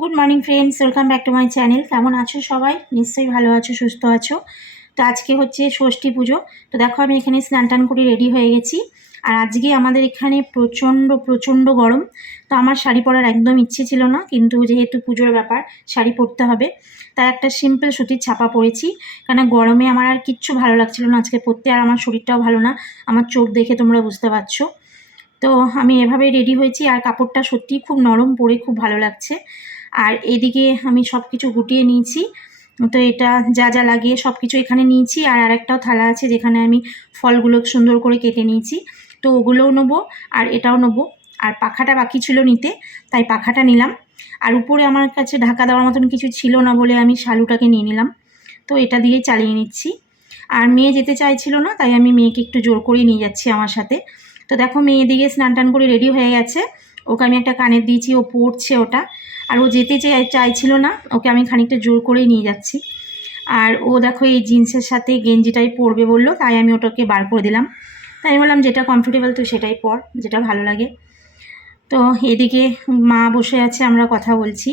Good morning friends, welcome back to my channel. কেমন আছো সবাই? নিশ্চয়ই ভালো আছো, সুস্থ আছো। তো আজকে হচ্ছে ষষ্ঠী পুজো। তো দেখো আমি এখানে স্নান টান করে রেডি হয়ে গেছি। আর আজকে আমাদের এখানে প্রচণ্ড প্রচণ্ড গরম। তো আমার শাড়ি পরার একদম ইচ্ছে ছিল না, কিন্তু যেহেতু পুজোর ব্যাপার শাড়ি পরতে হবে, তাই একটা সিম্পল সুতির ছাপা পরেছি। কেন গরমে আমার আর কিচ্ছু ভালো লাগছিল না আজকে পরতে, আর আমার শরীরটাও ভালো না, আমার চোখ দেখে তোমরা বুঝতে পারছো। তো আমি এভাবেই রেডি হয়েছি, আর কাপড়টা সত্যিই খুব নরম, পরে খুব ভালো লাগছে। আর এদিকে আমি সব কিছু গুটিয়ে নিয়েছি। তো এটা যা যা লাগে সব কিছু এখানে নিয়েছি, আর আরেকটাও থালা আছে যেখানে আমি ফলগুলো সুন্দর করে কেটে নিয়েছি। তো ওগুলোও নেবো, আর এটাও নেবো। আর পাখাটা বাকি ছিল নিতে, তাই পাখাটা নিলাম। আর উপরে আমার কাছে ঢাকা দেওয়ার মতন কিছু ছিল না বলে আমি শালুটাকে নিয়ে নিলাম। তো এটা দিয়ে চালিয়ে নিচ্ছি। আর মেয়ে যেতে চাইছিল না, তাই আমি মেয়েকে একটু জোর করেই নিয়ে যাচ্ছি আমার সাথে। তো দেখো মেয়ে এদিকে স্নান টান করে রেডি হয়ে গেছে। ওকে আমি একটা কানের দিয়েছি, ও পড়ছে ওটা। আর ও যেতে চাইছিল না, ওকে আমি খানিকটা জোর করেই নিয়ে যাচ্ছি। আর ও দেখো এই জিন্সের সাথে গেঞ্জিটাই পরবে বললো, তাই আমি ওটাকে বার করে দিলাম। তাই বললাম যেটা কমফোর্টেবল তুই সেটাই পর, যেটা ভালো লাগে। তো এদিকে মা বসে আছে, আমরা কথা বলছি।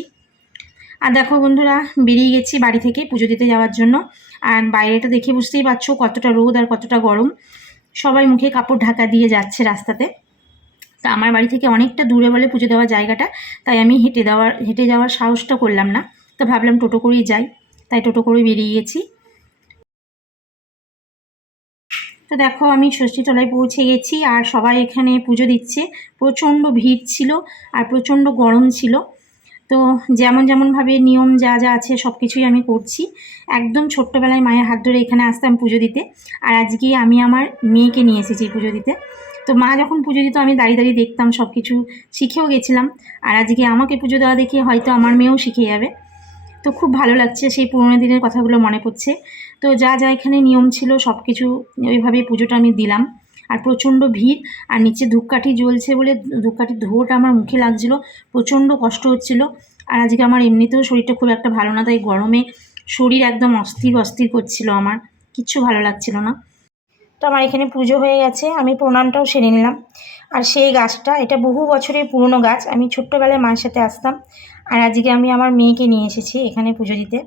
আর দেখো বন্ধুরা, বেরিয়ে গেছি বাড়ি থেকে পুজো দিতে যাওয়ার জন্য। আর বাইরেটা দেখে বুঝতেই পারছো কতটা রোদ আর কতটা গরম। সবাই মুখে কাপড় ঢাকা দিয়ে যাচ্ছে রাস্তাতে। তা আমার বাড়ি থেকে অনেকটা দূরে বলে পুজো দেওয়ার জায়গাটা, তাই আমি হেঁটে যাওয়ার সাহসটা করলাম না। তো ভাবলাম টোটো করেই যাই, তাই টোটো করে বেরিয়ে গেছি। তো দেখো আমি ষষ্ঠীতলায় পৌঁছে গেছি, আর সবাই এখানে পুজো দিচ্ছে। প্রচণ্ড ভিড় ছিল, আর প্রচণ্ড গরম ছিল। তো যেমনভাবে নিয়ম যা যা আছে সব কিছুই আমি করছি। একদম ছোট্টবেলায় মায়ের হাত ধরে এখানে আসতাম পুজো দিতে, আর আজকে আমি আমার মেয়েকে নিয়ে এসেছি পুজো দিতে। তো মা যখন পুজো দিত আমি দাঁড়িয়ে দাঁড়িয়ে দেখতাম, সব কিছু শিখেও গেছিলাম। আর আজকে আমাকে পুজো দেওয়া দেখে হয়তো আমার মেয়েও শিখে যাবে। তো খুব ভালো লাগছে, সেই পুরোনো দিনের কথাগুলো মনে পড়ছে। তো যা যা এখানে নিয়ম ছিল সব কিছু ওইভাবেই পুজোটা আমি দিলাম। আর প্রচণ্ড ভিড়, আর নিচে ধূপকাঠি জ্বলছে বলে ধূপকাঠির ধোঁয়াটা আমার মুখে লাগছিল, প্রচণ্ড কষ্ট হচ্ছিল। আর আজকে আমার এমনিতেও শরীরটা খুব একটা ভালো না, তাই গরমে শরীর একদম অস্থির অস্থির করছিল, আমার কিচ্ছু ভালো লাগছিল না। তো আমার এখানে পুজো হয়ে গেছে, আমি প্রণামটাও সেরে নিলাম। আর সেই গাছটা, এটা বহু বছরের পুরনো গাছ, আমি ছোট্টবেলায় মায়ের সাথে আসতাম। আর আজকে আমি আমার মেয়েকে নিয়ে এসেছি এখানে পুজো দিতে।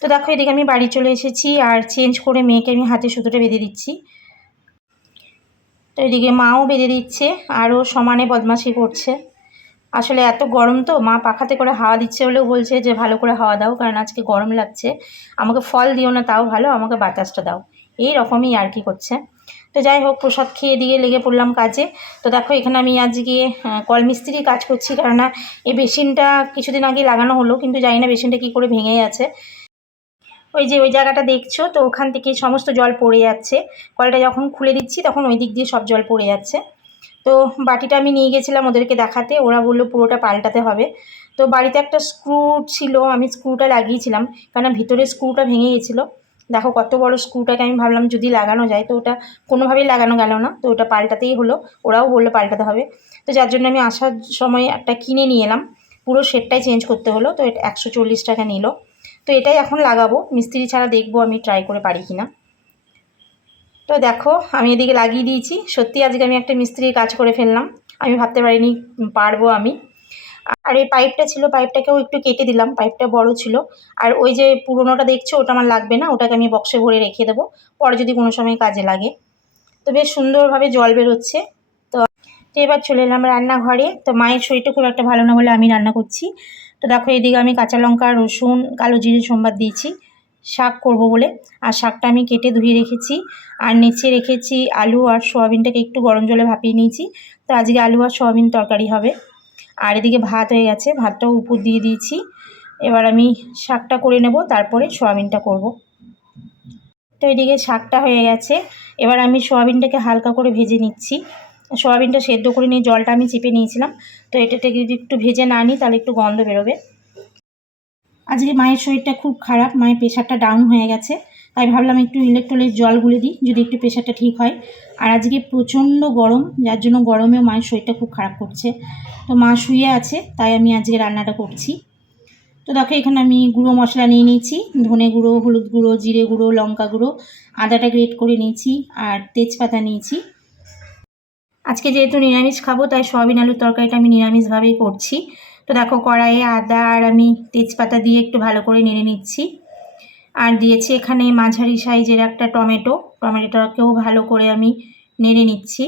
তো দেখো এদিকে আমি বাড়ি চলে এসেছি, আর চেঞ্জ করে মেয়েকে আমি হাতে সুতোটা বেঁধে দিচ্ছি। তো এদিকে মাও বেঁধে দিচ্ছে, আরও সমানে বদমাশি করছে। আসলে এত গরম, তো মা পাখাতে করে হাওয়া দিচ্ছে বলেও বলছে যে ভালো করে হাওয়া দাও, কারণ আজকে গরম লাগছে। আমাকে ফল দিও না তাও ভালো, আমাকে বাতাসটা দাও। এই রকমই আর কি করছে। তো যাই হোক, প্রসাদ খেয়ে দিয়ে লেগে পড়লাম কাজে। তো দেখো এখানে আমি আজকে কল মিস্ত্রির কাজ করছি, কেননা এই বেসিনটা কিছুদিন আগে লাগানো হলো, কিন্তু জানি না বেসিনটা কী করে ভেঙে গেছে। ওই যে ওই জায়গাটা দেখছো, তো ওখান থেকে সমস্ত জল পড়ে যাচ্ছে। কলটা যখন খুলে দিচ্ছি তখন ওই দিক দিয়ে সব জল পড়ে যাচ্ছে। তো বাটিটা আমি নিয়ে গেছিলাম ওদেরকে দেখাতে, ওরা বললো পুরোটা পাল্টাতে হবে। তো বাড়িতে একটা স্ক্রু ছিল, আমি স্ক্রুটা লাগিয়েছিলাম, কারণ ভিতরে স্ক্রুটা ভেঙে গেছিলো। দেখো কত বড় স্ক্রুটাকে আমি ভাবলাম যদি লাগানো যায়, তো ওটা কোনোভাবেই লাগানো গেল না, তো ওটা পাল্টাতেই হলো। ওরাও বললো পাল্টাতে হবে। তো যার জন্য আমি আসার সময় একটা কিনে নিয়ে এলাম, পুরো সেটটাই চেঞ্জ করতে হলো। তো এটা 140 টাকা নিল। তো এটাই এখন লাগাবো, মিস্ত্রি ছাড়া দেখবো আমি ট্রাই করে পারি কি না। তো দেখো আমি এদিকে লাগিয়ে দিয়েছি। সত্যি আজকে আমি একটা মিস্ত্রির কাজ করে ফেললাম, আমি ভাবতে পারিনি পারবো আমি। আর এই পাইপটা ছিল, পাইপটাকেও একটু কেটে দিলাম, পাইপটা বড় ছিল। আর ওই যে পুরোনোটা দেখছো ওটা আমার লাগবে না, ওটাকে আমি বক্সে ভরে রেখে দেবো, পরে যদি কোনো সময় কাজে লাগে। তো বেশ সুন্দরভাবে জল বেরোচ্ছে। তো এবার চলে এলাম রান্নাঘরে। তো মায়ের শরীরটা খুব একটা ভালো না বলে আমি রান্না করছি। তো দেখো এদিকে আমি কাঁচা লঙ্কা, রসুন, কালো জিরে সোমবার দিয়েছি শাক করব বলে। আর শাকটা আমি কেটে ধুয়ে রেখেছি, আর নিচে রেখেছি আলু আর সোয়াবিনটাকে একটু গরম জলে ভাপিয়ে নিয়েছি। তো আজকে আলু আর সোয়াবিন তরকারি হবে। আর এদিকে ভাত হয়ে গেছে, ভাতটাও উপর দিয়ে দিয়েছি। এবার আমি শাকটা করে নেব, তারপরে সোয়াবিনটা করব। তো এদিকে শাকটা হয়ে গেছে, এবার আমি সোয়াবিনটাকে হালকা করে ভেজে নিচ্ছি। সোয়াবিনটা সেদ্ধ করে নিয়ে জলটা আমি চেপে নিয়েছিলাম। তো এটাকে যদি একটু ভেজে না নিই তাহলে একটু গন্ধ বেরোবে। আজকে মায়ের শরীরটা খুব খারাপ, মায়ের প্রেশারটা ডাউন হয়ে গেছে, তাই ভাবলাম একটু ইলেকট্রোলাইট জল গুলে দিই, যদি একটু প্রেশারটা ঠিক হয়। আর আজকে প্রচণ্ড গরম, যার জন্য গরমেও মায়ের শরীরটা খুব খারাপ করছে। তো মা শুয়ে আছে, তাই আমি আজকে রান্নাটা করছি। তো দেখো এখানে আমি গুঁড়ো মশলা নিয়ে নিয়েছি, ধনে গুঁড়ো, হলুদ গুঁড়ো, জিরে গুঁড়ো, লঙ্কা গুঁড়ো, আদাটা গ্রেট করে নিয়েছি, আর তেজপাতা নিয়েছি। আজকে যেহেতু নিরামিষ খাবো, তাই সয়াবিন আলুর তরকারিটা আমি নিরামিষভাবেই করছি। তো দেখো কড়াইয়ে আদা আর আমি তেজপাতা দিয়ে একটু ভালো করে নেড়ে নিচ্ছি। আর দিয়েছি এখানে মাঝারি সাইজের একটা টমেটোটাকেও ভালো করে আমি নেড়ে নিচ্ছি।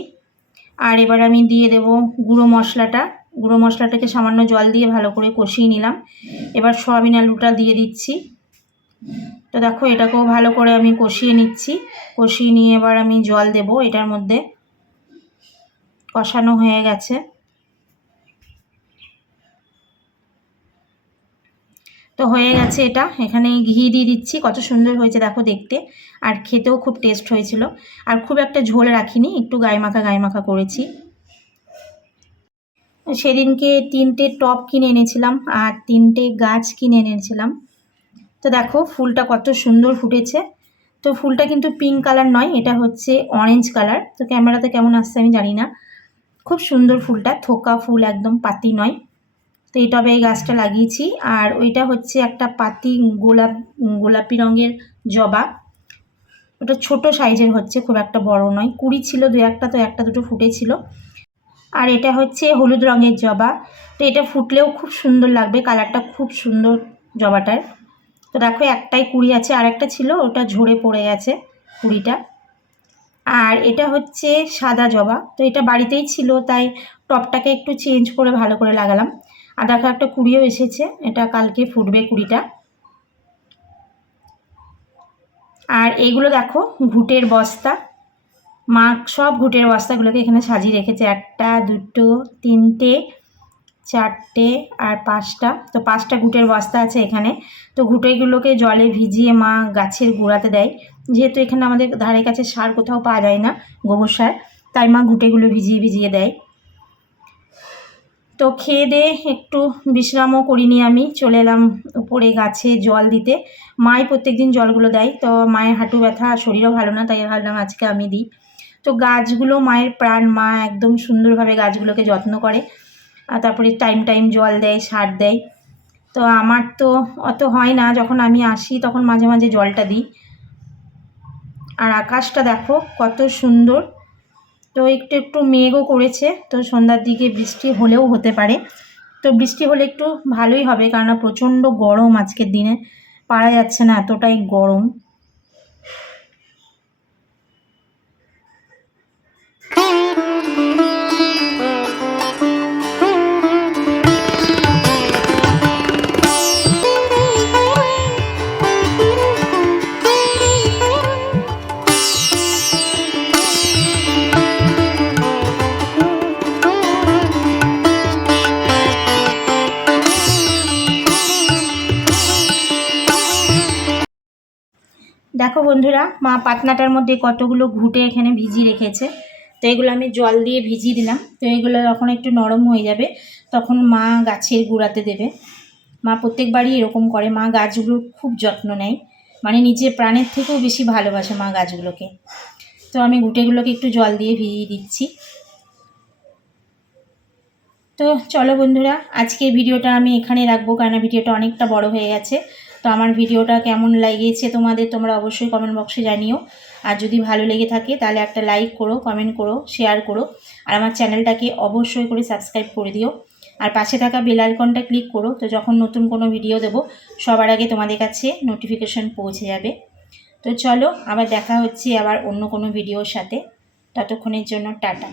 আর এবার আমি দিয়ে দেব গুঁড়ো মশলাটাকে সামান্য জল দিয়ে ভালো করে কষিয়ে নিলাম। এবার সয়াবিন আলুটা দিয়ে দিচ্ছি। তো দেখো এটাকেও ভালো করে আমি কষিয়ে নিচ্ছি। কষিয়ে নিয়ে এবার আমি জল দেব এটার মধ্যে। কষানো হয়ে গেছে। তো হয়ে গেছে এটা। এখানে ঘি দিয়ে দিচ্ছি। কত সুন্দর হয়েছে দেখো দেখতে, আর খেতেও খুব টেস্ট হয়েছিল। আর খুব একটা ঝোল রাখিনি, একটু গায়ে মাখা করেছি। সেদিনকে 3টে টব কিনে এনেছিলাম আর 3টে গাছ কিনে এনেছিলাম। তো দেখো ফুলটা কত সুন্দর ফুটেছে। তো ফুলটা কিন্তু পিঙ্ক কালার নয়, এটা হচ্ছে অরেঞ্জ কালার। তো ক্যামেরাতে কেমন আসছে আমি জানি না। খুব সুন্দর ফুলটা, থোকা ফুল, একদম পাতি নয়। তো এই টবে এই গাছটা লাগিয়েছি। আর ওইটা হচ্ছে একটা পাতি গোলাপি রঙের জবা। ওটা ছোট সাইজের হচ্ছে, খুব একটা বড় নয়। কুড়ি ছিল 2-1টা, তো 1-2টো ফুটেছিল। আর এটা হচ্ছে হলুদ রঙের জবা। তো এটা ফুটলেও খুব সুন্দর লাগবে, কালারটা খুব সুন্দর জবাটার। তো দেখো একটাই কুড়ি আছে, আর একটা ছিল ওটা ঝরে পড়ে গেছে কুড়িটা। আর এটা হচ্ছে সাদা জবা। তো এটা বাড়িতেই ছিল, তাই টবটাকে একটু চেঞ্জ করে ভালো করে লাগালাম। আর দেখো একটা কুড়িও এসেছে, এটা কালকে ফুটবে কুড়িটা। আর এইগুলো দেখো ঘুটের বস্তা। মা সব ঘুটের বস্তাগুলোকে এখানে সাজিয়ে রেখেছে। 1টা 2টো 3টে 4টে আর 5টা। তো 5টা ঘুটের বস্তা আছে এখানে। তো ঘুটেগুলোকে জলে ভিজিয়ে মা গাছের গোড়াতে দেয়। যেহেতু এখানে আমাদের ধারে কাছে সার কোথাও পাওয়া যায় না, গোবর সার, তাই মা ঘুটেগুলো ভিজিয়ে দেয়। তো খেয়ে দিয়ে একটু বিশ্রামও করিনি, আমি চলে এলাম উপরে গাছে জল দিতে। মাই প্রত্যেকদিন জলগুলো দেয়। তো মায়ের হাঁটু ব্যথা, শরীরও ভালো না, তাই ভাবলাম আজকে আমি দিই। তো গাছগুলো মায়ের প্রাণ। মা একদম সুন্দরভাবে গাছগুলোকে যত্ন করে। আর তারপরে টাইম জল দেয়, সার দেয়। তো আমার তো অত হয় না, যখন আমি আসি তখন মাঝে মাঝে জলটা দিই। আর আকাশটা দেখো কত সুন্দর। তো একটু মেঘও করেছে। তো সন্ধ্যার দিকে বৃষ্টি হলেও হতে পারে। তো বৃষ্টি হলে একটু ভালোই হবে, কারণ প্রচণ্ড গরম আজকের দিনে, পারা যাচ্ছে না, এতটাই গরম। দেখো বন্ধুরা, মা পাতনাটার মধ্যে কতগুলো ঘুঁটে এখানে ভিজিয়ে রেখেছে। তো এগুলো আমি জল দিয়ে ভিজিয়ে দিলাম। তো এগুলো যখন একটু নরম হয়ে যাবে তখন মা গাছের গোড়াতে দেবে। মা প্রত্যেকবারই এরকম করে। মা গাছগুলোর খুব যত্ন নেয়, মানে নিজের প্রাণের থেকেও বেশি ভালোবাসে মা গাছগুলোকে। তো আমি ঘুঁটেগুলোকে একটু জল দিয়ে ভিজিয়ে দিচ্ছি। তো চলো বন্ধুরা, আজকের ভিডিওটা আমি এখানে রাখবো, কারণ ভিডিওটা অনেকটা বড় হয়ে গেছে। তো আমার ভিডিওটা কেমন লেগেছে তোমরা অবশ্যই কমেন্ট বক্সে জানিও। আর যদি ভালো লেগে থাকে তাহলে একটা লাইক করো, কমেন্ট করো, শেয়ার করো। আর আমার চ্যানেলটাকে অবশ্যই করে সাবস্ক্রাইব করে দিও। আর পাশে থাকা বেল আইকনটা ক্লিক করো, তো যখন নতুন কোনো ভিডিও দেবো সবার আগে তোমাদের কাছে নোটিফিকেশন পৌঁছে যাবে। তো চলো, আবার দেখা হচ্ছে আবার অন্য কোনো ভিডিওর সাথে। ততক্ষণের জন্য টাটা।